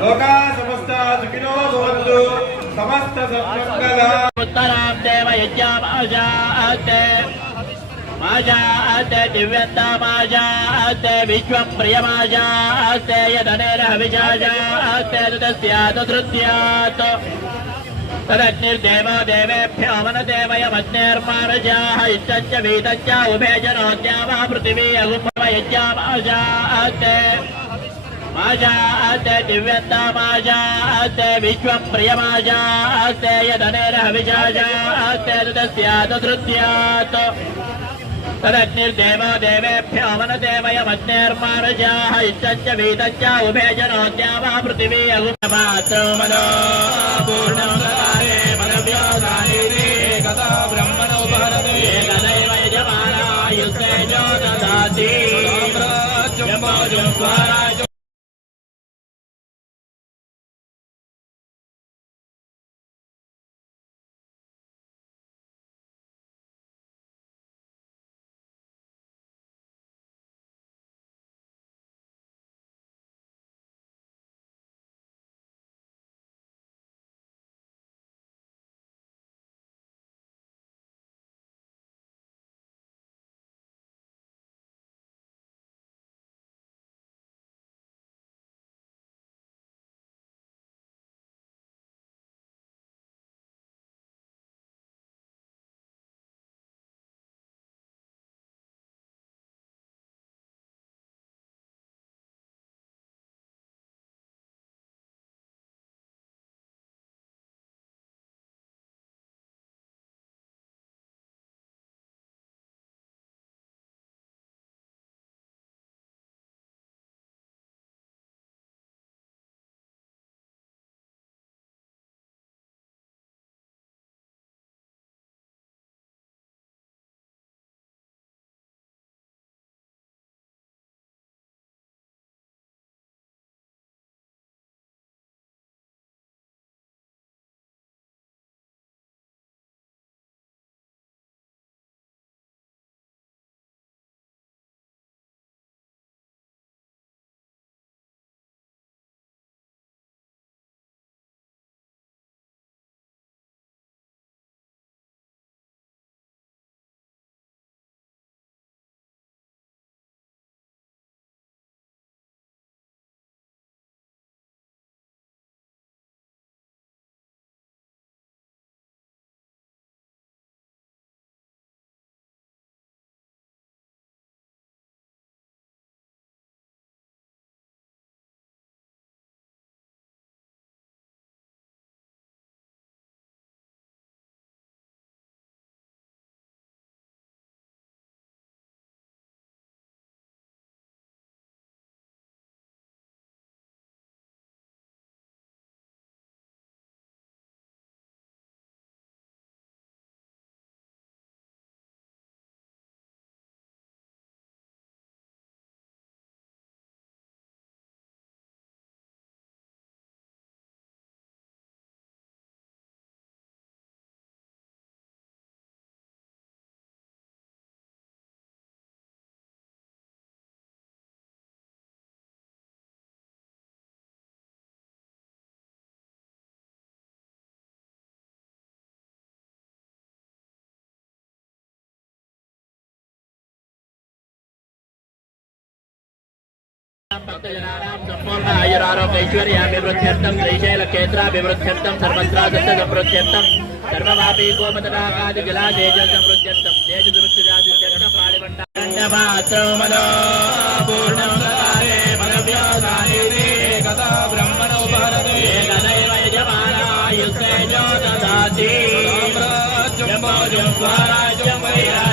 लोका समस्त सुखिनो भवन्तु समस्त सन्मङ्गलम् उत्तरां देव यज्ञमाजाते माजाते दिव्यन्तमाजाते विश्वं प्रियमाजाते यदनेन हविषाजाते तदस्यात् धृत्यात् तदग्निर्देवो देवेभ्यो वनदेवयमग्निर्मारजाः इष्टञ्च वीतञ्च उभे जनोद्यावा पृथिवी अगुम्भव यज्ञमाजाते माजाते दिव्यन्तमाजाते विश्वं प्रियमाजाते यदनेन हविषाजाते तदस्यात् धृत्यात् तदग्निर्देवो देवेभ्यो वनदेवयमग्निर्मारजाः इष्टञ्च वीतञ्च उभे जनोद्यावा पृथिवी अगुम्भपात्रो मनो पूर्णमुदकारे मनव्योदानिरे कदा ब्रह्मणोपहरते एकदैव यजमानायुस्तेजो ददाति साम्राज्यं भक्तजनानां सम्पूर्ण आयुरारोग्यैश्वर्याभिवृद्ध्यर्थं श्रीशैलक्षेत्राभिवृद्ध्यर्थं सर्वत्र दत्तसमृद्ध्यर्थं सर्ववापी गोमतडागादिजलादेजसमृद्ध्यर्थं तेजसमृद्धिजातित्यर्थं पाणिमण्डपात्रो मनो पूर्णमुदकारे मनव्योदानिरे कदा ब्रह्मणोपहरते एकदैव यजमानायुस्तेजो ददाति साम्राज्यं स्वराज्यं वैरा